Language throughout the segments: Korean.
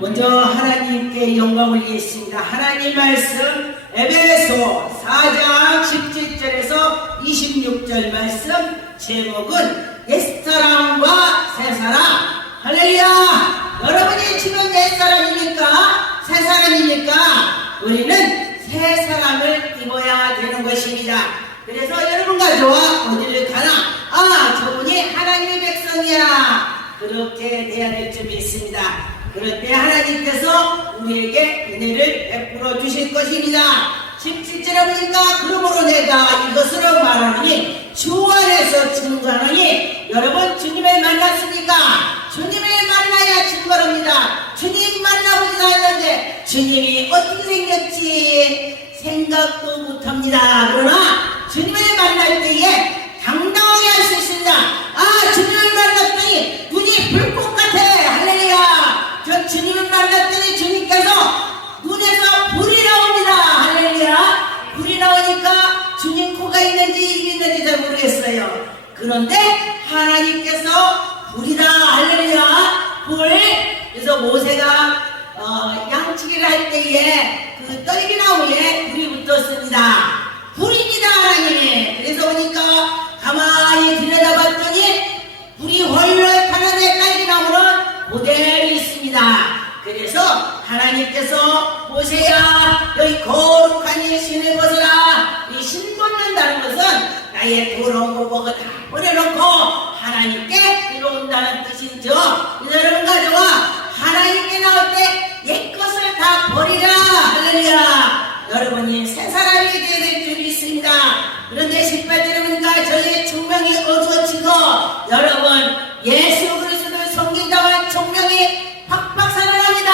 먼저 하나님께 영광을 드리겠습니다. 하나님 말씀 에베소 4장 17절에서 26절 말씀, 제목은 옛사람과 새사람. 할렐루야! 여러분이 지금 옛사람입니까? 새사람입니까? 우리는 새사람을 입어야 되는 것입니다. 그래서 여러분과 저와 어디를 가나 저분이 하나님의 백성이야, 그렇게 돼야 될 점이 있습니다. 그럴 때 하나님께서 우리에게 은혜를 베풀어 주실 것입니다. 17절에 보니까 그러므로 내가 이것으로 말하노니 주 안에서 증거하노니, 여러분 주님을 만났습니까? 주님을 만나야 증거합니다. 주님 만나보지도 않았는데 주님이 어떻게 생겼지 생각도 못합니다. 그러나 주님을 만날 때에 당당하게 할 수 있습니다. 주님을 만났더니 눈이 불꽃 같아. 할렐루야! 저 주님을 만났더니 주님께서 눈에서 불이 나옵니다. 할렐루야! 불이 나오니까 주님 코가 있는지 입이 있는지 잘 모르겠어요. 그런데 하나님께서 불이다. 할렐루야! 불. 그래서 모세가 양치기를 할 때에 그 떨기나무에 불이 붙었습니다. 불입니다, 하나님이. 그래서 보니까 가만히 들여다봤더니 불이 훨훨 타는데 딸기나무는 그대로 있습니다. 그래서 하나님께서 모세야, 여기 거룩한 이 신을 벗어라. 이 신 벗는다는 것은 나의 더러운 거 다 버려놓고 하나님께 들어온다는 뜻이죠. 여러분 가져와 하나님께 나올 때 옛것을 다 버리라. 할렐루야! 여러분이 새 사람이 되어야 될 줄이 있습니다. 그런데 18절에 보니까 저희의 총명이 어두워지고, 여러분 예수 그리스도를 섬긴다면 총명이 팍팍 살아납니다.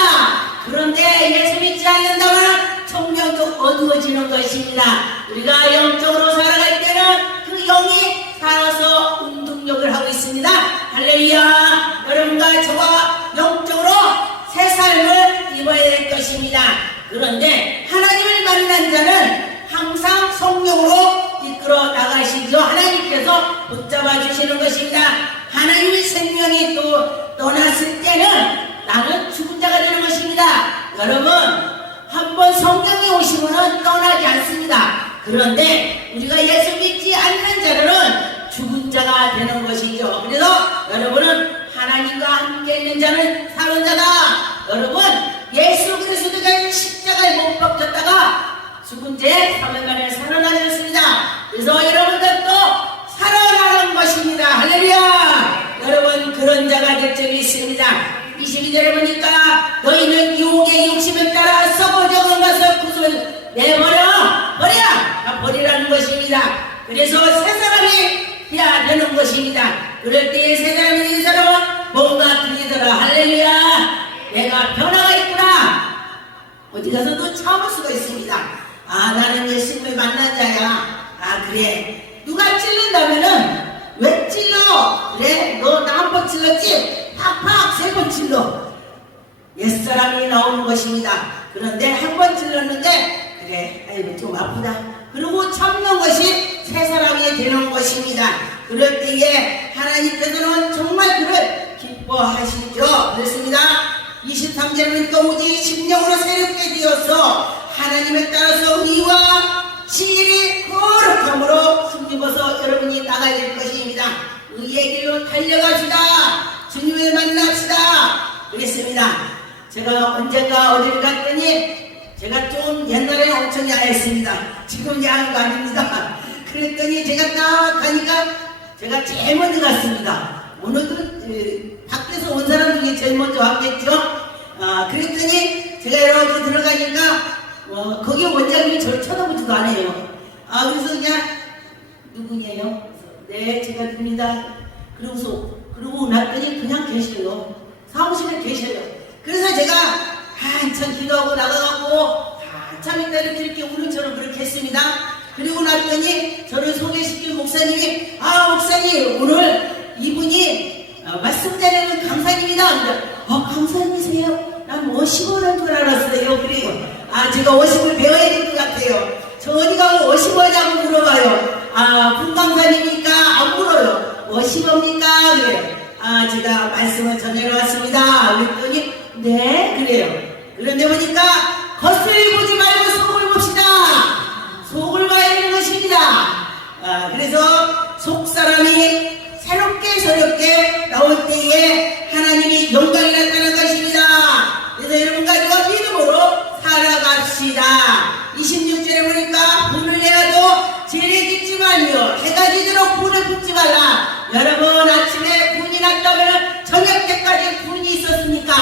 그런데 예수 믿지 않는다면 총명도 어두워지는 것입니다. 우리가 영적으로 살아갈 때는 그 영이 살아서 운동력을 하고 있습니다. 할렐루야! 여러분과 저와 영적으로 새 삶을 입어야 될 것입니다. 그런데 하나님을 만난 자는 항상 성령으로 이끌어 나가시죠. 하나님께서 붙잡아 주시는 것입니다. 하나님의 생명이 또 떠났을 때는 나는 죽은 자가 되는 것입니다. 여러분, 한번 성령이 오시면 떠나지 않습니다. 그런데 우리가 예수 믿지 않는 자들은 죽은 자가 되는 것이죠. 그래서 여러분은 하나님과 함께 있는 자는 사는 자다. 여러분, 예수 그리스도가 십자가에 못 박혔다가 죽은 지 3일 만에 살아나셨습니다. 그래서 여러분들도 살아나는 것입니다. 할렐루야! 여러분, 그런 자가 될 적이 있습니다. 22절에 보니까 너희는 유혹의 욕심을 따라 썩어져간 것을 구슬 내버려 버리라는 것입니다. 그래서 새 사람이 되어야 되는 것입니다. 그럴 때에 새 사람이 된 사람은 뭔가 들리더라. 할렐루야! 내가 변화가 있구나. 어디 가서도 참을 수가 있습니다. 나는 예수님을 만난 자야. 그래. 누가 찔른다면은 왜 찔러? 그래, 너 나 한 번 찔렀지? 팍팍 3번 찔러. 옛사람이 나오는 것입니다. 그런데 한 번 찔렀는데 그래, 아이고 좀 아프다. 그리고 참는 것이 새 사람이 되는 것입니다. 그럴 때에 하나님께서는 정말 그를 기뻐하시죠. 그렇습니다. 23절에 보니까 오직 심령으로 새롭게 되어서 하나님에 따라서 의와 진리의 거룩함으로 숨입어서 여러분이 나가야 될 것입니다. 의의 길로 달려갑시다. 주님을 만납시다. 그랬습니다. 제가 언젠가 어디를 갔더니 제가 좀 옛날에 엄청 야했습니다. 지금 야한 거 아닙니다. 그랬더니 제가 딱 가니까 제가 제일 먼저 갔습니다. 오늘도 밖에서 온 사람 중에 제일 먼저 왔겠죠. 그랬더니 제가 이렇게 들어가니까 거기 원장님이 저를 쳐다보지도 않아요. 그래서 그냥 누구냐요? 네, 제가 됩니다. 그러고 났더니 그냥 계셔요. 사무실에 계셔요. 그래서 제가 한참 기도하고 나가갖고 한참 있다 이렇게 오늘처럼 그렇게 했습니다. 그리고 났더니 저를 소개시킨 목사님이 목사님 오늘 이분이 말씀 전에는 강사님이다. 강사님이세요? 난 50원인 줄 알았어요. 그래요. 제가 50을 배워야 될 것 같아요. 저 어디 가고 50원이냐고 물어봐요. 분강사님이니까 안 물어요. 50원입니까? 그래요. 제가 말씀을 전해러 왔습니다. 그랬더니 네? 그래요. 그런데 보니까 겉을 보지 말고 속을 봅시다. 속을 봐야 되는 것입니다. 그래서 속사람이 새롭게 나올 때에 하나님이 영광이 나타난 것입니다. 그래서 여러분과 이와 믿음으로 살아갑시다. 26절에 보니까 분을 내어도 재를 짓지 말며 해가 지도록 분을 붓지 말라. 여러분 아침에 분이 났다면 저녁 때까지 분이 있었습니까?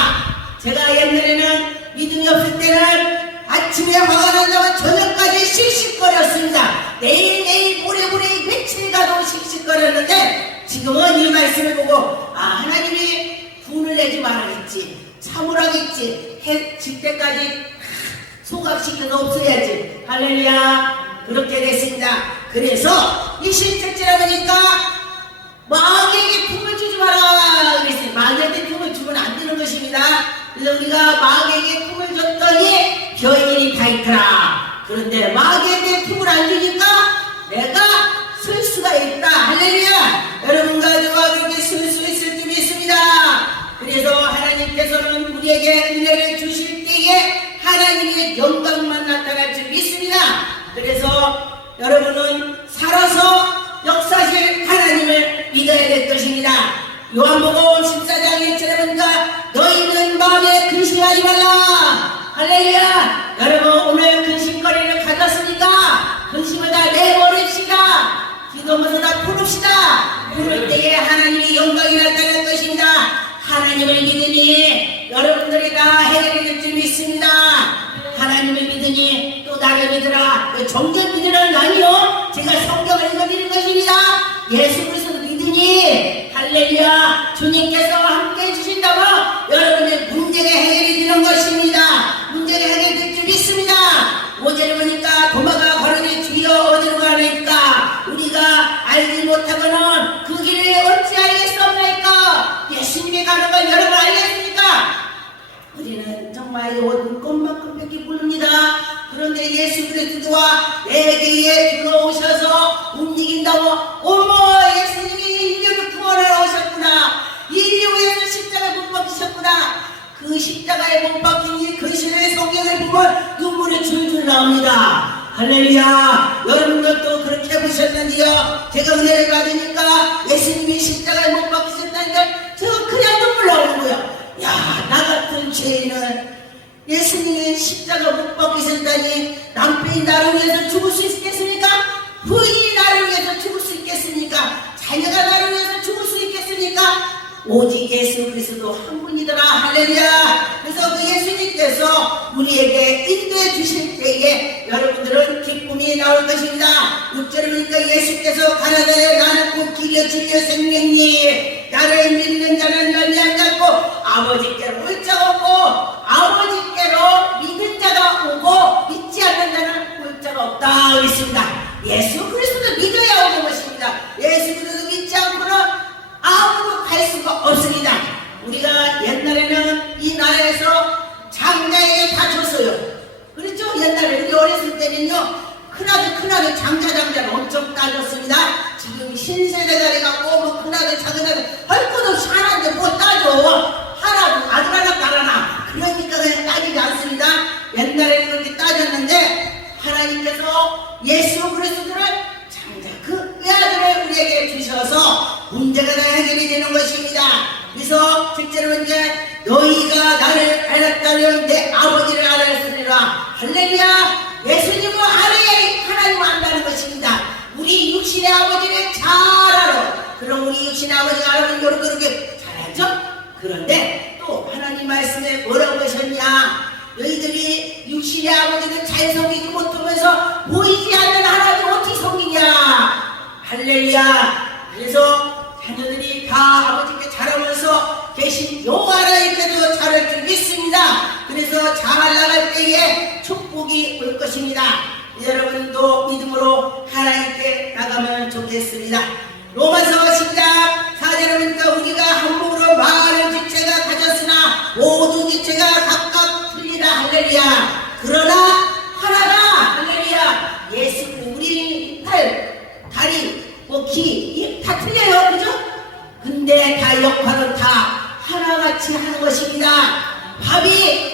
제가 옛날에는 믿음이 없을 때는 아침에 화가 난다면 저녁까지 씩씩거렸습니다. 내일 모레 며칠 가도 씩씩거렸는데 지금은 이 말씀을 보고 하나님이 분을 내지 말아야겠지, 참으라겠지, 해 질 때까지 소각시켜서 없어야지. 할렐루야. 그렇게 됐습니다. 그래서 27절에 보니까 마귀에게 품을 주지 마라 그랬어요. 마귀한테 품을 주면 안 되는 것입니다. 그래서 우리가 마귀에게 품을 줬더니 병인이 다 있더라. 그런데 마귀한테 품을 안 주니까 내가 설 수가 있다. 할렐루야. 여러분과 저와 그렇게 설 수 있을 줄 믿습니다. 그래서 하나님께서는 우리에게 은혜를 주실 때에 하나님의 영광만 나타날 줄 믿습니다. 그래서 여러분은 살아서 역사실 하나님을 믿어야 될 것입니다. 요한복음 14장 1절에 보니까 너희는 마음에 근심하지 말라. 할렐루야. 여러분 오늘 근심거리를 가졌으니까 근심을 다 내버립시다. 기도하면서 다 풀읍시다. 그럴 때에 하나님의 영광이 나타날 것입니다. 하나님을 믿으니 여러분들이 다 해결이 될 줄 믿습니다. 하나님을 믿으니 또 나를 믿으라. 종교 믿으라는 아니요. 제가 성경을 읽어드리는 것입니다. 예수 그리스도 믿으니 할렐루야. 주님께서 함께 해주신다면 여러분의 문제가 해결이 되는 것입니다. 문제가 해결될 줄 믿습니다. 5절에 보니까 도마가 걸어니 주여 어디로 가나이까. 우리가 알지 못하고는 그 길을 어찌 알겠습니까? 예수님이 가는 걸 여러분 알겠습니까? 우리는 정말 눈꽃만큼 밖에 모릅니다. 그런데 예수 그리스도와 내게에 들어오셔서 움직인다고 어머 예수님이 인류를 구원하러 오셨구나. 인류 위해서 십자가에 못 박히셨구나. 그 십자가에 못 박힌 이 근신의 성경을 보면 눈물이 줄줄 나옵니다. 할렐루야. 여러분들도 그렇게 보셨는지요? 제가 은혜를 받으니까 예수님이 십자가에 못 박히셨다니까 저 그냥 눈물 나오는 거예요. 야, 나 같은 죄인은 예수님이 십자가 못 박히셨다니 남편이 나를 위해서 죽을 수 있겠습니까? 부인이 나를 위해서 죽을 수 있겠습니까? 자녀가 나를 위해서 죽을 수 있겠습니까? 오직 예수 그리스도 한 분이더라. 할렐루야. 그래서 그 예수님께서 우리에게 인도해 주실 때에 여러분들은 기쁨이 나올 것입니다. 6절에 보니까 예수께서 가라사대 나는 곧 길이요 진리요 생명이니 나를 믿는 자는 멸망하지 않고 아버지께로 올 자가 없고 아버지께로 믿는 자가 오고 믿지 않는 자는 올 자가 없다 그랬습니다. 예수 그리스도를 믿어야 오는 것입니다. 예수 그리스도 믿지 않고는 아무도 갈 수가 없습니다. 우리가 옛날에는 이 나라에서 장자에게 다 줬어요. 그렇죠? 옛날에 우리 어렸을 때는요 큰아들 장자를 엄청 따졌습니다. 지금 신세대가 돼갖고 뭐 큰아들 작은아들 할 것 없이 하나인데 뭐 따져. 하나 아들 하나 딸 하나 그러니까 그냥 따지지 않습니다. 옛날에는 그렇게 따졌는데 하나님께서 예수 그리스도를 장자 그 외아들을 우리에게 주셔서 문제가 다 해결이 되는 것입니다. 그래서 실제로 이제 너희가 나를 알았다면 내 아버지를 알았으리라. 할렐루야. 예수님을 알아야 하나님을 안다는 것입니다. 우리 육신의 아버지를 잘 알아. 그럼 우리 육신의 아버지가 알아보면 그렇게 잘하죠. 그런데 또 하나님 말씀에 뭐라고 하셨냐. 너희들이 육신의 아버지를 잘 섬기지 못하면서 보이지 않는 하나님 어떻게 섬기냐. 할렐루야. 그래서 자녀들이 다 아버지께 잘하면서 계신 요 하나님께도 잘할 줄 믿습니다. 그래서 잘 나갈 때에 축복이 올 것입니다. 여러분도 믿음으로 하나님께 나가면 좋겠습니다. 로마서 10장 4절에 보니까 우리가 한 몸으로 많은 지체가 가졌으나 모든 지체가 각각 틀리다. 할렐루야. 그러나 하나다. 할렐루야. 예수 우리 팔, 다리, 귀 다 틀려요. 그죠? 근데 다 역할은 다 하나같이 하는 것입니다. 밥이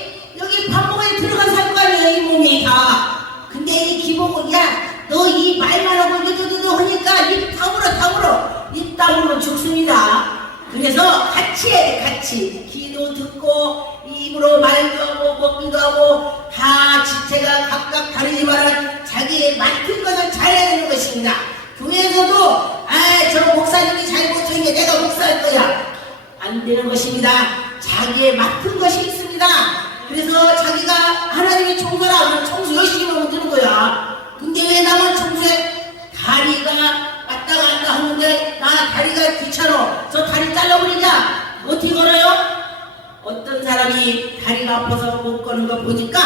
그래서 같이 해야 돼. 같이 기도 듣고 입으로 말도 하고 먹기도 하고 다 지체가 각각 다르지만 자기의 맡은 것을 잘해야 되는 것입니다. 교회에서도 저 목사님이 잘 못하니까 내가 목사할 거야 안 되는 것입니다. 자기의 맡은 것이 있습니다. 그래서 자기가 하나님의 청소를 하면 청소 열심히 하면 되는 거야. 근데 왜 나만 청소해? 다리가 왔다 갔다 하는데 나 다리가 귀찮아. 저 다리 잘라버리자. 어떻게 걸어요? 어떤 사람이 다리가 아파서 못 거는 거 보니까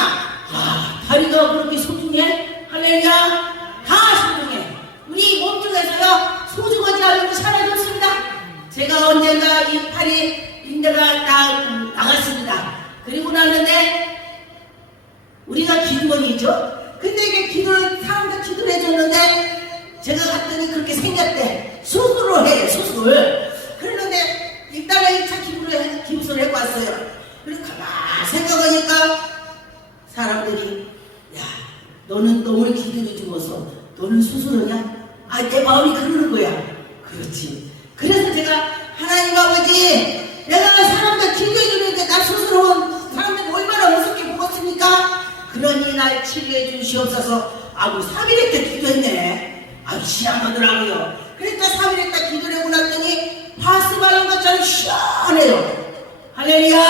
다리가 그렇게 소중해? 할렐루야. 다 소중해. 우리 몸중에서요 소중하지 않은 거 사라졌습니다. 제가 언젠가 이 팔이 인대가 딱 나갔습니다. 그리고 나는데 우리가 기도원이죠. 근데 이게 사람들 기도를 해줬는데 제가 갔더니 그렇게 생겼대. 수술을 해, 수술. 그러는데 일단은 1차 기부술을 해고 왔어요. 그리고 가만히 생각하니까 사람들이 야 너는 너무 기도를 주어서 너는 수술하냐? 내 마음이 그러는 거야. 그렇지. 그래서 제가 하나님 아버지 내가 사람들 기도해 주는데 나 수술하면 사람들이 얼마나 무섭게 보겠습니까? 그러니 날 치료해 주시옵소서. 3일에 때 기도했네. 시원하더라고요. 그러니까 3일에 때 기도를 하고 났더니 파스 바른 것처럼 시원해요. 할렐루야.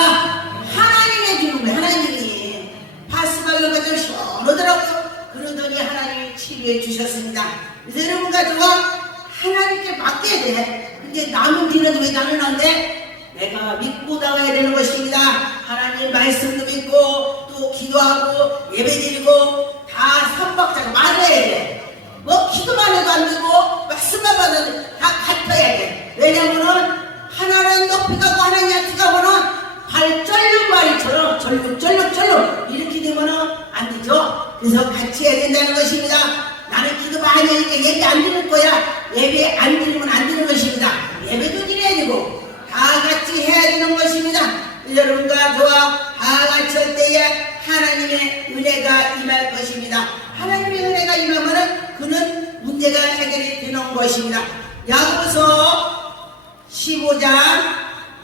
하나님이 해주는 거예요. 하나님이 파스 바른 것처럼 시원하더라고요. 그러더니 하나님이 치료해 주셨습니다. 그래서 여러분과 저와 하나님께 맡겨야 돼. 근데 남은 뒤는 왜 나는 안 돼? 내가 믿고 나가야 되는 것입니다. 하나님 말씀도 믿고 또 기도하고 예배드리고 다 삼박자가 말해야 돼. 뭐 기도만 해도 안 되고 말씀만 받아도 다 같아야 돼. 왜냐면은 하나는 높이 가고 하나는 얕이 가면은 발 쩔는 말이처럼 절룩절룩 이렇게 되면은 안 되죠. 그래서 같이 해야 된다는 것입니다. 나는 기도 많이 하니까 예배 안 드릴 거야. 예배 안 드리면 안 되는 것입니다. 예배도 드려야 되고 다 같이 해야 되는 것입니다. 여러분과 저와 다 같이 할 때에 하나님의 은혜가 임할 것입니다. 하나님의 은혜가 임하면 그는 문제가 해결이 되는 것입니다. 야고보서 15장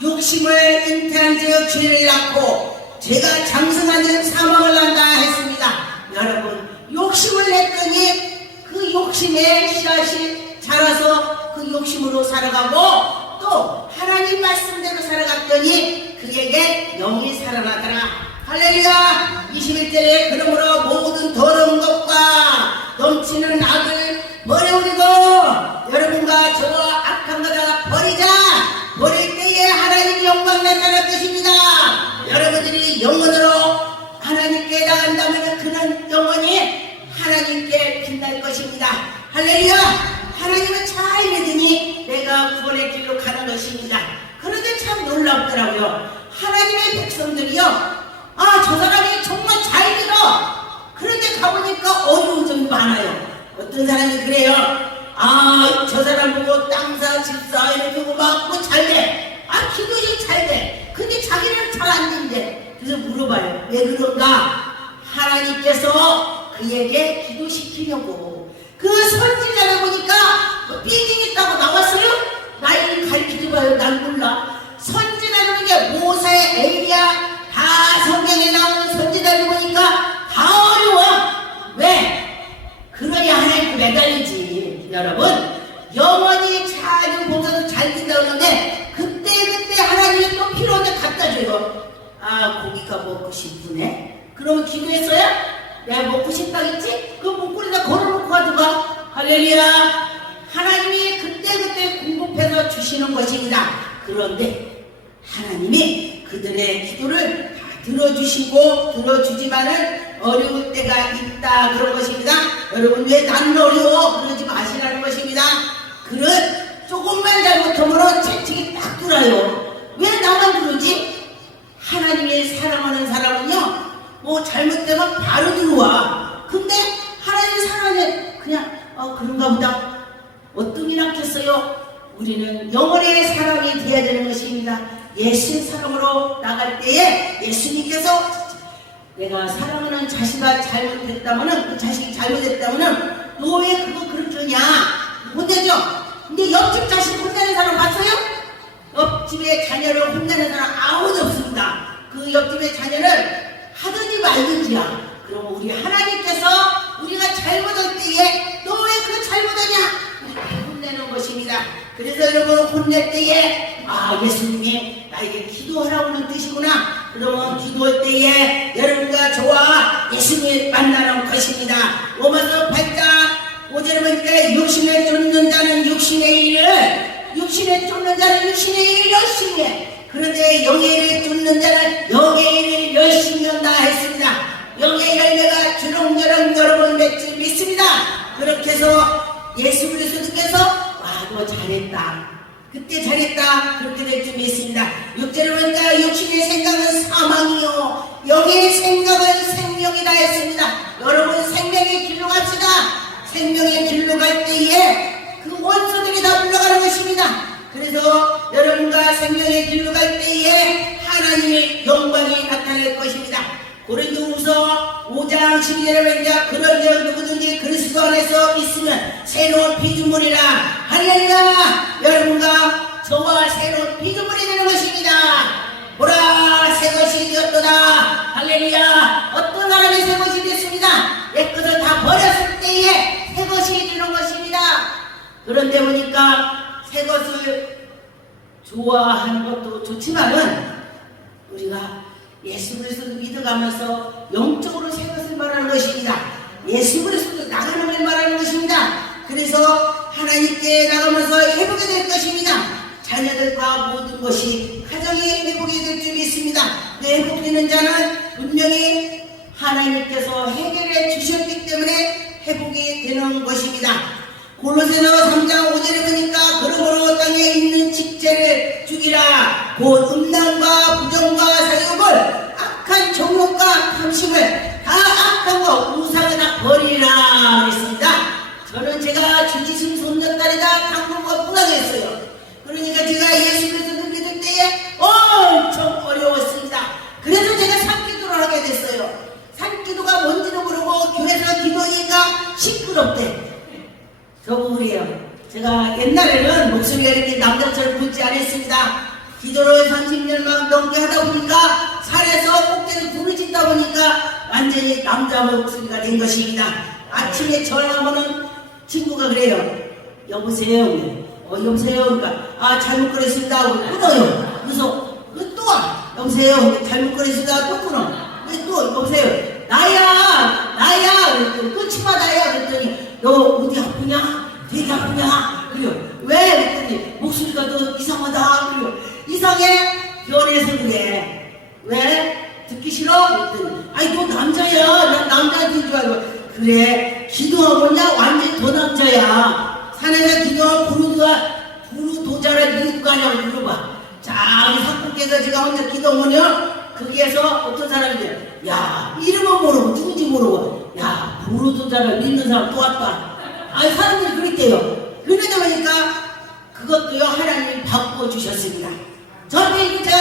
욕심을 잉태한 즉 죄를 낳고 죄가 장성한 즉 사망을 낳는다 했습니다. 여러분 욕심을 냈더니 그 욕심의 씨앗이 자라서 그 욕심으로 살아가고 또 하나님 말씀대로 살아갔더니 그에게 영이 살아나더라. 할렐루야. 21절에 그러므로 모든 더러운 것과 넘치는 악을 버려버리고 여러분과 저와 악한 것 다 버리자. 버릴 때에 하나님의 영광 나타날 것입니다. 여러분들이 영원으로 하나님께 나간다면 그는 영원히 하나님께 빛날 것입니다. 할렐루야. 하나님은 잘 믿으니 내가 구원의 길로 가는 것입니다. 그런데 참 놀랍더라고요. 하나님의 백성들이요 저 사람이 정말 잘 믿어. 그런데 가보니까 어려운 점이 많아요. 어떤 사람이 그래요. 저 사람 보고 땅사 집사 이렇게 보고 막 잘 돼. 기도식 잘 돼. 근데 자기는 잘 안 된대. 그래서 물어봐요. 왜 그런가? 하나님께서 그에게 기도시키려고. 그 선지자를 보니까 삐진 있다고 나왔어요? 나이를 가르치줘봐요. 난 몰라. 선지자라는 게 모세, 엘리야 다 성경에 나오는 선지자를 보니까 다 어려워. 왜? 그러니 하나님께 매달리지. 여러분 영원히 잘 보면서 잘 된다고 하는데 그때 하나님이 또 필요한데 갖다줘요. 고기가 먹고 싶으네. 그러면 기도했어요? 내가 먹고 싶다 했지? 그 목걸이다 걸어놓고 가져가. 할렐루야. 하나님이 그때 공급해서 주시는 것입니다. 그런데 하나님이 그들의 기도를 다 들어주지만은 어려울 때가 있다 그런 것입니다. 여러분 왜 나는 어려워? 그러지 마시라는 것입니다. 그런 조금만 잘못하면 채찍이 딱 들어요. 왜 나만 그러지? 하나님의 사랑하는 사람은요 뭐 잘못되면 바로 들어와. 근데 하나님 사랑하는 그냥 그런가 보다. 어떤 일 낳겠어요? 우리는 영혼의 사랑이 되어야 되는 것입니다. 예수의 사랑으로 나갈 때에 예수님께서 내가 사랑하는 자식이 잘못했다면은 그 자식이 잘못했다면은 너 왜 그거 그렇게 하냐? 혼내죠? 근데 옆집 자식 혼내는 사람 봤어요? 옆집의 자녀를 혼내는 사람 아무도 없습니다. 그 옆집의 자녀를 하든지 말든지야. 그럼 우리 하나님께서 우리가 잘못할 때에 너 왜 그거 잘못하냐? 이렇게 혼내는 것입니다. 그래서 여러분 혼낼 때에 예수님이 나에게 기도하라고는 뜻이구나. 그러면 기도할 때에 여러분과 저와 예수님을 만나는 것입니다. 로마서 8장 5절에 보니까 육신을 쫓는 자는 육신의 일을 육신을 쫓는 자는 육신의 일을 열심히 해. 그런데 영의 일을 쫓는 자는 영의 일을 열심히 한다 했습니다. 영의 열매가 주렁주렁 여러분 맺지 믿습니다. 그렇게 해서 예수 그리스도께서 너 잘했다. 그때 잘했다. 그렇게 될 줄 믿습니다. 6절에 보니까 육신의 생각은 사망이요 영의 생각은 생명이다 했습니다. 여러분 생명의 길로 갑시다. 생명의 길로 갈 때에 그 원수들이 다 물러가는 것입니다. 그래서 여러분과 생명의 길로 갈 때에 하나님의 영광이 나타날 것입니다. 고린도후서 5장 12절에 보니까 그런즉 누구든지 그리스도 안에서 있으면 새로운 피조물이라. 할렐루야. 여러분과 저와 새로운 피조물이 되는 것입니다. 보라 새 것이 되었도다. 할렐루야. 어떤 사람이 새 것이 됐습니다. 옛것을 다 버렸을 때에 새 것이 되는 것입니다. 그런데 보니까 새 것을 좋아하는 것도 좋지만은 우리가 예수 그리스도를 믿어가면서 영적으로 새 것을 말하는 것입니다. 예수 그리스도를 나가는 걸 말하는 것입니다. 그래서 하나님께 나가면서 회복이 될 것입니다. 자녀들과 모든 것이 가정이 회복이 될 줄 믿습니다. 회복되는 자는 분명히 하나님께서 해결해 주셨기 때문에 회복이 되는 것입니다. 골로새서 3장 5절에 보니까 그러므로 땅에 있는 직제를 죽이라. 곧 음란과 부정과 사욕을 악한 정욕과 탐심을 다 악한 거 우상을 다 버리라 했습니다. 저는 제가 주지심 손녀딸이다 당분과 부당했어요. 그러니까 제가 예수 그리스도를 믿을 때에 엄청 어려웠습니다. 그래서 제가 산기도를 하게 됐어요. 산기도가 뭔지도 모르고 교회에서 기도하니까 시끄럽대. 저거 그래요. 제가 옛날에는 목소리가 이렇게 남자처럼 굳지 않았습니다. 기도를 30년만 넘게 하다 보니까 산에서 꼭대기 부르짖다 보니까 완전히 남자 목소리가 된 것입니다. 아침에 전화하면은 친구가 그래요. 여보세요. 여보세요. 그러니까 잘못 끊었습니다 하고 끊어요. 그래서 또 와. 여보세요. 잘못 끊었습니다. 또 끊어. 또 여보세요. 나야. 그랬더니 끊지마 나야. 그랬더니 너 어디 아프냐? 되게 아프냐? 그래요. 왜? 그랬더니 목소리가 너 이상하다. 그래요. 이상해? 변해서 그래. 왜? 듣기 싫어? 그랬더니 아니 너 남자야. 난 남자인 줄 알고. 그래. 기도하고냐? 완전 더 남자야. 산에서 기도하고 부르도자를 밀고 가냐고 물어봐. 자, 우리 사국께서 제가 혼자 기도하면요. 거기에서 어떤 사람이 야, 이름은 모르고 누군지 모르고 야, 부르도자를 믿는 사람 또 왔다. 아니, 사람들이 그랬대요. 그러다 보니까 그것도요, 하나님이 바꿔주셨습니다. 저한테 제가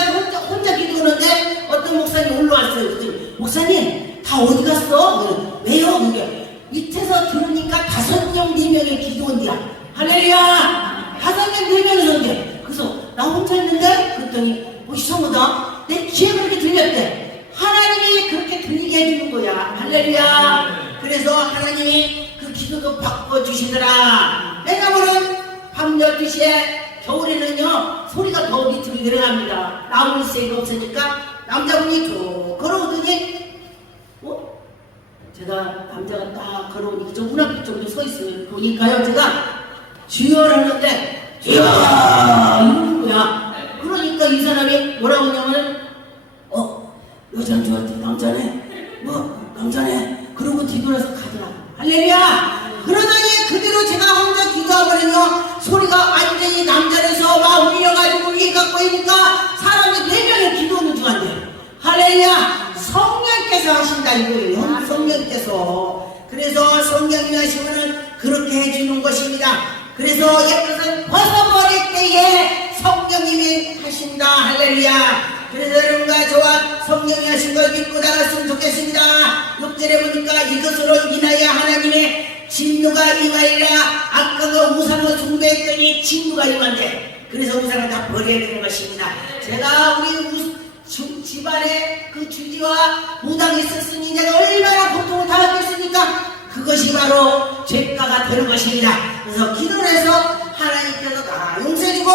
혼자 기도하는데 어떤 목사님이 올라왔어요. 그랬더니 목사님, 다 어디 갔어? 왜요? 그게 밑에서 들으니까 5명, 4명의 기도원이야. 할렐루야! 5명, 4명이 온대. 그래서 나 혼자 있는데? 그랬더니 이상하다. 내 귀에 그렇게 들렸대. 하나님이 그렇게 들리게 해주는 거야. 할렐루야. 그래서 하나님이 그 기도도 바꿔주시더라. 왜냐면은 밤 12시에 겨울에는요 소리가 더 밑으로 내려갑니다. 나올 새가 없으니까 남자분이 쭉 걸어오더니 제가 남자가 딱 걸어오니까 좀 문 앞에 정도 서 있어요. 보니까요 제가 주여 하는데 주여 이러는 거야. 그러니까 이 사람이 뭐라고 하냐면 여자인 줄 알았더니 남자네. 남자네. 그러고 뒤돌아서 가더라. 할렐루야. 그러더니 그대로 제가 혼자 기도하거든요. 소리가 완전히 남자에서 막 울려가지고 위에 갖고 있으니까 사람이 4명이 기도하는 줄 알았네. 할렐루야. 성령께서 하신다 이거예요. 성령께서. 그래서 성령이 하시면은 그렇게 해주는 것입니다. 그래서 옛것은 벗어버릴 때에 성령님이 하신다. 할렐루야. 그래서 여러분과 저와 성령이 하신 걸 믿고 나갔으면 좋겠습니다. 6절에 보니까 이것으로 인하여 하나님의 진노가 임하리라. 아까 그 우상을 숭배했더니 진노가 임한대. 그래서 우상을 다 버려야 되는 것입니다. 제가 우리 집안에 그 주지와 무당이 있었으니 내가 얼마나 고통을 당했겠습니까? 그것이 바로 죄가가 되는 것입니다. 그래서 기도를 해서 하나님께서 다 용서해주고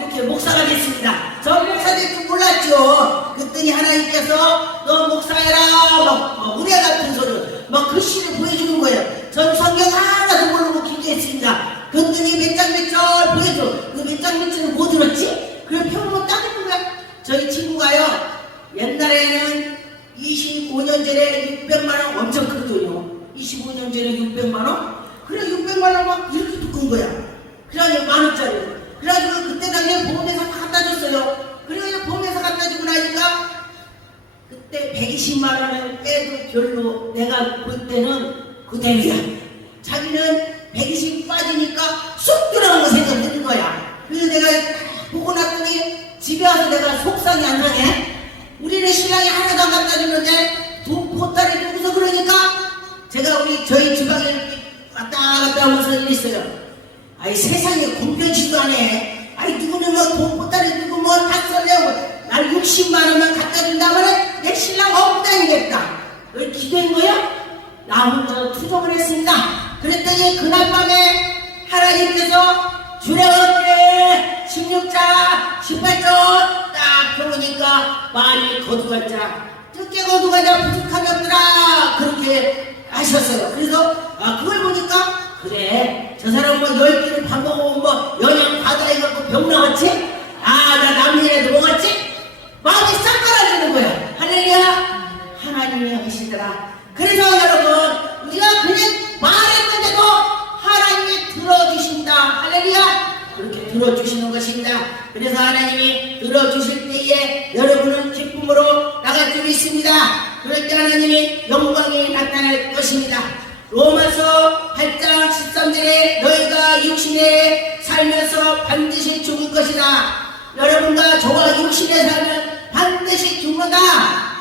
이렇게 목사가 됐습니다. 저 목사 될 줄 몰랐죠. 그랬더니 하나님께서 너 목사해라 막 우레 같은 소리 막 글씨를 보여주는 거예요. 전 성경 하나도 모르고 기도했습니다. 그랬더니 몇 장 몇 절 보여줘. 그 몇 장 몇 절을 못 들었지? 그래 평범 딱 있는 거야. 저희 친구가요 옛날에는 25년 전에 600만원 엄청 큰 돈이요. 25년 전에 600만원? 그래 600만원 막 이렇게 큰 거야. 그래가지고 만원짜리. 그래가지고 그때 당시에 보험회사 갖다 줬어요. 그래가지고 보험회사 갖다 주고 나니까 그때 120만원을 빼도 별로 내가 볼 때는 그대로야. 자기는 120 빠지니까 쑥 들어간 거 생각하는 거야. 그래서 내가 보고 났더니 집에 와서 내가 속상이 안 나네. 우리는 신랑이 하나도 안 갖다 주는데 돈 보따리 들고서 그러니까 제가 저희 주방에 왔다 갔다 하면서 이랬어요. 아이 세상에 공평치도 않네. 아이 누구는 뭐 돈 보따리 들고 뭐 닭살 내고 날 60만원만 갖다 준다면 내 신랑 억울다니겠다. 그걸 기도한 거야? 나 혼자 투정을 했습니다. 그랬더니 그날 밤에 하나님께서 주례어깨 16자 18절 딱 보니까 많이 거두가자 늦게 거두가자 부족함이 없더라 그렇게 하셨어요. 그래서 그걸 보니까 그래 저 사람은 뭐 10개를 밥 먹고 뭐 영양 과다해갖고 병 나왔지? 나 남일에도 먹었지? 마음이 싹 깔아주는 거야. 할렐루야. 하나님이 하시더라. 그래서 여러분 우리가 그냥 말했는데도 하나님이 들어주신다. 할렐루야. 그렇게 들어주시는 것입니다. 그래서 하나님이 들어주실 때에 여러분은 기쁨으로 나갈 줄 있습니다. 그럴 때 하나님이 영광이 나타날 것입니다. 로마서 8장 13절에 너희가 육신에 살면서 반드시 죽을 것이다. 여러분과 저와 육신에 살면 반드시 죽는다.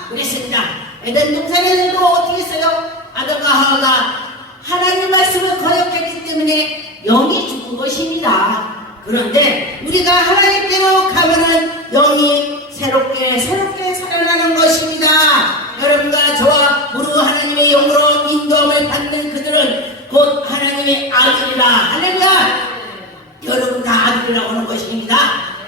그랬습니다. 에덴 동산에도 어떻게 했어요? 아담과 하와가 하나님 말씀을 거역했기 때문에 영이 죽은 것입니다. 그런데 우리가 하나님께로 가면은 영이 새롭게 살아나는 것입니다. 여러분과 저와 무릇 하나님의 영으로 인도함을 받는 그들은 곧 하나님의 아들이라. 할렐루야. 여러분 다 아들이라고 하는 것입니다.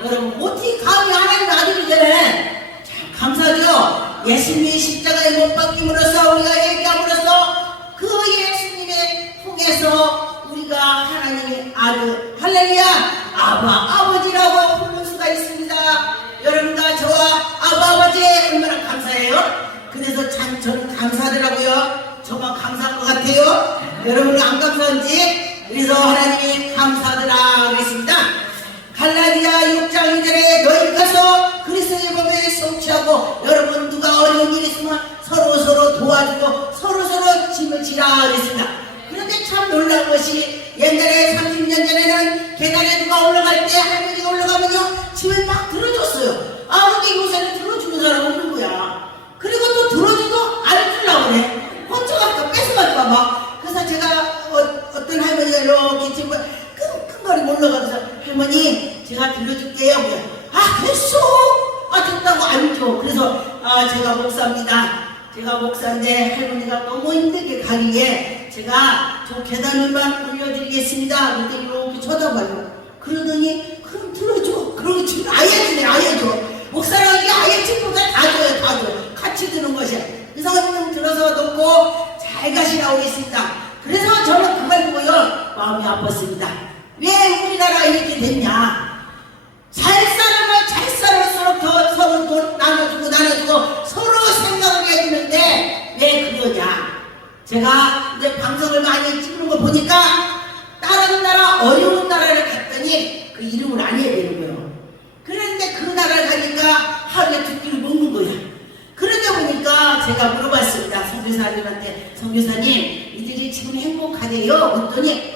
여러분 어떻게 감히 하나님의 아들이 되네. 참 감사하죠. 예수님의 십자가에 못 박힘으로써 우리가 얘기함으로써 그 예수님의 통해서 우리가 하나님의 아들 할렐루야 아버지라고 부를 수가 있습니다. 여러분과 저와 아버지 얼마나 감사해요. 그래서 참 저는 감사하더라고요. 저만 감사한 것 같아요. 여러분은 안 감사한지. 그래서 하나님이 감사하더라 그랬습니다. 갈라디아 6장 2절에 너희 가서 그리스도의 법에 성취하고 여러분 누가 어려운 일이 있으면 서로 도와주고 서로 짐을 지라 그랬습니다. 그런데 참 놀라운 것이 옛날에 30년 전에는 계단에 누가 올라갈 때 할머니가 올라가면요 짐을 막 들어줬어요. 근데 요새는 들어주는 사람 없는 거야. 그리고 또 들어줘도 안 주려고 그래. 혼자갈까 뺏어갈까봐. 그래서 제가 어떤 할머니가 이렇게 짐을 큰 거리 올라가면서 할머니 제가 들려줄게요. 됐어. 됐다고 안 줘. 그래서 제가 목사입니다. 제가 목사인데 할머니가 너무 힘들게 가기에 제가 저 계단을만 올려드리겠습니다. 그랬더니 이렇게 쳐다봐요. 그러더니 그럼 들어줘. 그러고 지금 아예 주네. 아예 줘. 목사라는 게 아예 친구가 다 줘요. 같이 드는 것이야. 그래서 좀 들어서 놓고 잘 가시라고 했습니다. 그래서 저는 그걸 보고요 마음이 아팠습니다. 왜 우리나라가 이렇게 됐냐. 잘 살을수록 더 서로 돈 나눠주고 서로 생각을 해주는데 왜 그러냐. 제가 이제 방송을 많이 찍는 걸 보니까 다른 나라 어려운 나라를 갔더니 그 이름을 안 해야 되는 거예요. 그런데 그 나라를 가니까 하루에 두 끼를 먹는 거야. 그러다 보니까 제가 물어봤습니다. 선교사님한테 선교사님 이들이 지금 행복하대요. 그랬더니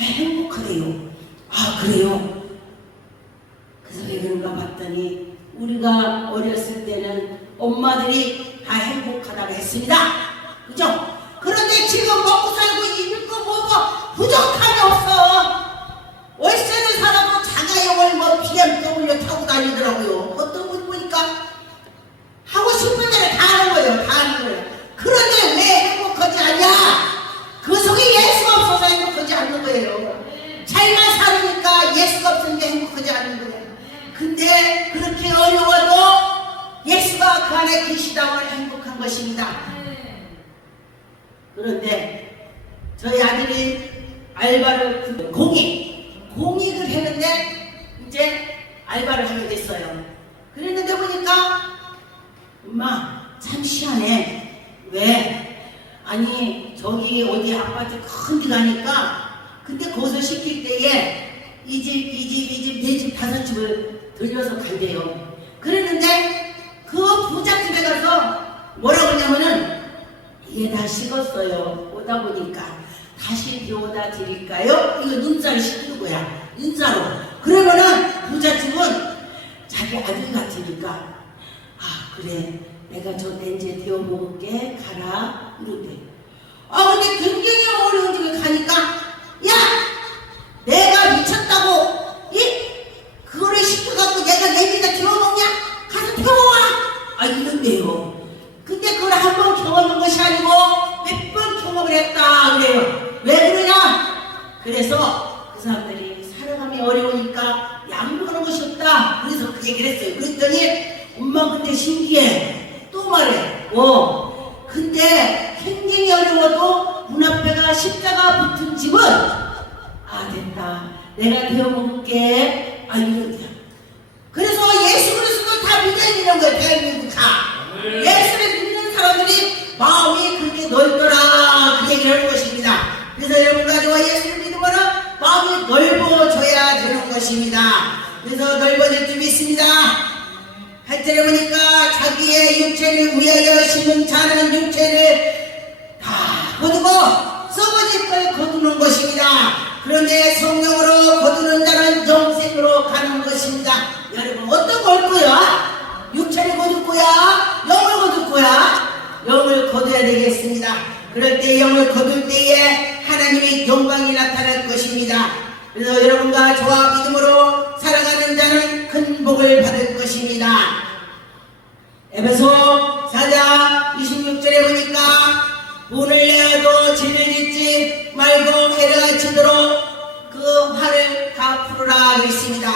왜 행복하대요? 그래요? 그래서 왜 그런가 봤더니 우리가 어렸을 때는 엄마들이 다 행복하다고 했습니다. 그죠? 그런데 지금 먹고 살고 입을 거 부족함이 없어. 월세를 살아도 자가용을 비에 행복하지 않는 거야. 근데 그렇게 어려워도 예수가 그 안에 계시다면 행복한 것입니다. 그런데 저희 아들이 알바를 공익을 했는데 이제 알바를 하게 됐어요. 그랬는데 보니까 엄마 참 희한해. 왜? 아니 저기 어디 아파트 큰 데 가니까 근데 거기서 시킬 때에 이 집 내 집 5집을 들려서 간대요. 그랬는데 그 부잣집에 가서 뭐라고 하냐면은 이게 다 식었어요. 오다 보니까 다시 비워다 드릴까요? 이거 눈살을 시키는 거야. 인사로. 그러면은 부잣집은 자기 아들 같으니까 아 그래 내가 저 냉재 데워 먹을게 가라 이런데 근데 굉장히 어려운 집에 가니까 야 내가 미쳤다고 그거를 시켜갖고 내가 냉재에다 데워 먹냐? 가서 태워와 이런데요. 근데 그걸 한 번 경험한 것이 아니고 몇 번 경험을 했다 그래요. 왜 그러냐? 그래서 그 사람들이 살아감이 어려우니까 양보하는 것이 없다. 그래서 그 얘기를 했어요. 그랬더니 엄마 근데 신기해. 또 말해. 근데 굉장히 어려워도 문 앞에가 십자가 붙은 집은 됐다. 내가 데워 먹을게. 이런데요. 그래서 예수 그리스도를 다 믿어야 되는 거예요. 대한민국 다. 예수를 믿는 사람들이 마음이 그렇게 넓더라. 그 얘기를 하는 것입니다. 그래서 여러분과 저와 예수를 믿으면 마음이 넓어져야 되는 것입니다. 그래서 넓어질 줄 믿습니다. 8절에 보니까 자기의 육체를 위하여 심은 자는 육체를 다 거두고 썩어질 걸 거두는 것입니다. 그런데 성령으로 거두는 자는 영생으로 가는 것입니다. 여러분 어떤 걸 거야? 육체를 거둘 거야? 영을 거둘 거야? 영을 거둬야 되겠습니다. 그럴 때 영을 거둘 때에 하나님의 영광이 나타날 것입니다. 그래서 여러분과 저와 믿음으로 살아가는 자는 큰 복을 받을 것입니다. 에베소 4장 26절에 보니까 문을 내어도 진을 짓지 말고 해가 지도록 그 활을 다 풀으라 했습니다.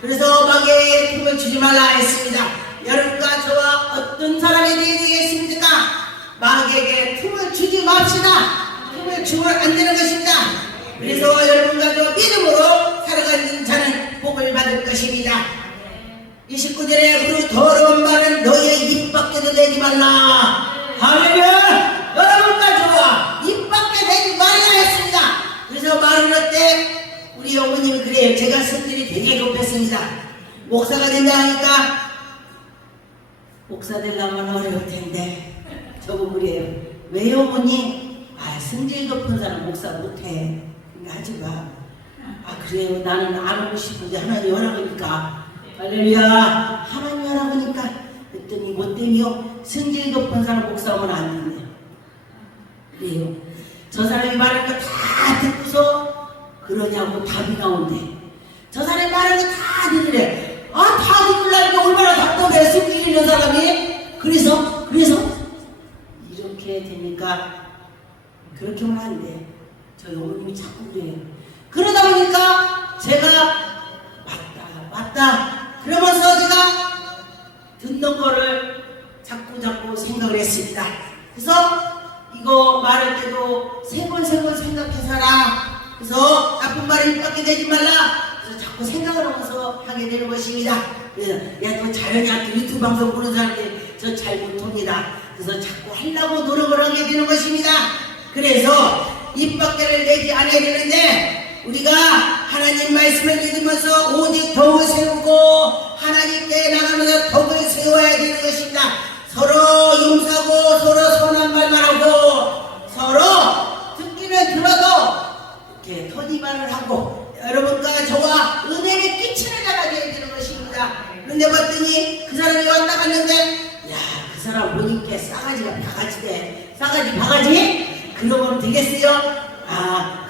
그래서 마귀에게 틈을 주지 말라 했습니다. 여러분과 저와 어떤 사람이 되겠습니까? 마귀에게 틈을 주지 맙시다. 틈을 주면 안 되는 것입니다. 그래서 여러분과 저 믿음으로 살아가는 자는 복을 받을 것입니다. 29절에 그 더러운 말은 너의 입 밖에도 내지 말라. 할렐루야! 여러분과 저와 입 밖에 내지 말아야 했습니다. 그래서 말을 할 때 우리 어머님이 그래요. 제가 성질이 되게 급했습니다. 목사가 된다 하니까 목사 되려면 어려울 텐데 저거 그래요. 왜 어머니? 성질 급한 사람 목사 못해. 하지 마. 그래요. 나는 안 하고 싶은데 하나님 허락하니까. 할렐루야. 하나님 허락하니까 그랬더니 뭐 때문이요? 성질 급한 사람 목사하면 안 된대. 그래요. 저 사람이 말하는 거 다 듣고서 그러냐고 답이 나온대. 저 사람이 말하는 거 다 들으래. 다 들으려는데 얼마나 답답해. 성질 있는 사람이. 그래서 이렇게 되니까 그렇게 하면 안 돼. 저희 어머님이 자꾸 그래요. 그러다 보니까 제가 맞다 그러면서 제가 듣는 거를 자꾸 생각을 했습니다. 그래서 이거 말할 때도 세 번 생각해서 하라. 그래서 나쁜 말을 입 밖에 내지 말라. 그래서 자꾸 생각을 하면서 하게 되는 것입니다. 그래서 너 자연히 유튜브 방송 보는 사람들 저 잘 못합니다. 그래서 자꾸 하려고 노력을 하게 되는 것입니다. 그래서 입 밖에를 내지 않아야 되는데 우리가 하나님 말씀을 믿으면서 오직 덕을 세우고 하나님께 나가면서 덕을 세워야 되는 것입니다. 서로 용서하고 서로 선한 말만 하고 서로 듣기는 들어도 이렇게 터디말을 하고 여러분과 저와 은혜를 끼치는 자가 되어야 되는 것입니다. 그런데 봤더니 그 사람이 왔다 갔는데 그 사람 보니까 싸가지가 바가지네. 싸가지 바가지? 그러면 되겠어요?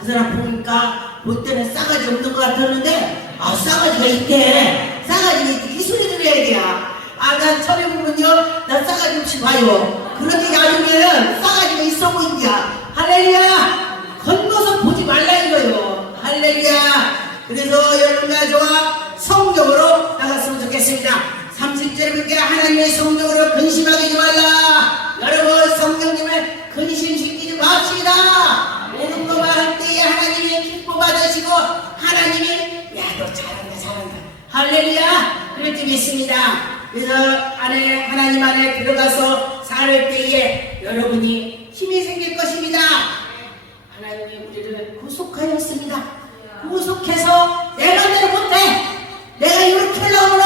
그 사람 보니까 볼 때는 싸가지 없는 것 같았는데 싸가지가 있대. 싸가지가 있대. 이 소리 들어야 돼요. 난 처음에 보면요 난 싸가지 없이 봐요. 그런데 나중에는 싸가지가 있어 보인다. 할렐루야. 건너서 보지 말라 이거요. 할렐루야. 그래서 여러분과 저와 성적으로 나갔으면 좋겠습니다. 30절에 하나님의 성적으로 근심하지 말라. 여러분 성령님을 근심시키지 맙시다. 모든 것만 할 때에 하나님이 기뻐 받으시고 하나님이 야너 잘한다 할렐루야 그렇게 믿습니다. 그래서 하나님 안에 들어가서 살 때에 여러분이 힘이 생길 것입니다. 하나님이 우리를 구속하였습니다. 구속해서 내가 대로 못해 내가 이렇게 하려면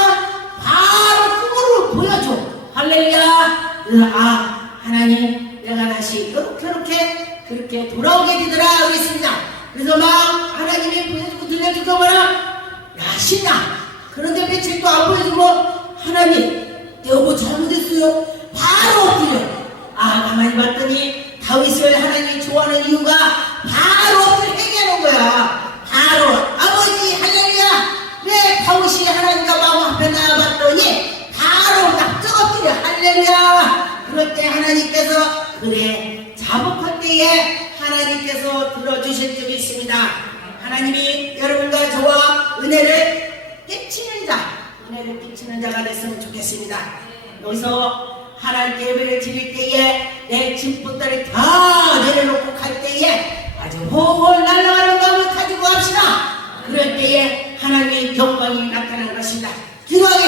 바로 그거를 보여줘. 할렐루야. 하나님 내가 다시 그렇게 돌아오게 되더라 그랬습니다. 그래서 막 하나님이 보여주고 들려주고 뭐라 신나. 그런데 며칠 또 안 보여주고 하나님 내가 뭐 잘못했어요. 바로 엎드려. 가만히 봤더니 다윗을 하나님이 좋아하는 이유가 바로 엎드려 회개하는 거야. 바로 아버지 할렐루야. 왜 다윗이 하나님과 마음 앞에 나와봤더니 바로 납작 엎드려 할렐루야. 그럴 때 하나님께서 그래 자복할 때에 하나님께서 들어주실 적이 있습니다. 하나님이 여러분과 저와 은혜를 끼치는 자가 됐으면 좋겠습니다. 여기서 하나님께 예배를 드릴 때에 내 짐부터를 다 내려놓고 갈 때에 아주 호흡을 날아가는 마음을 가지고 합시다. 그럴 때에 하나님의 영광이 나타나는 것입니다. 기도하겠습니다.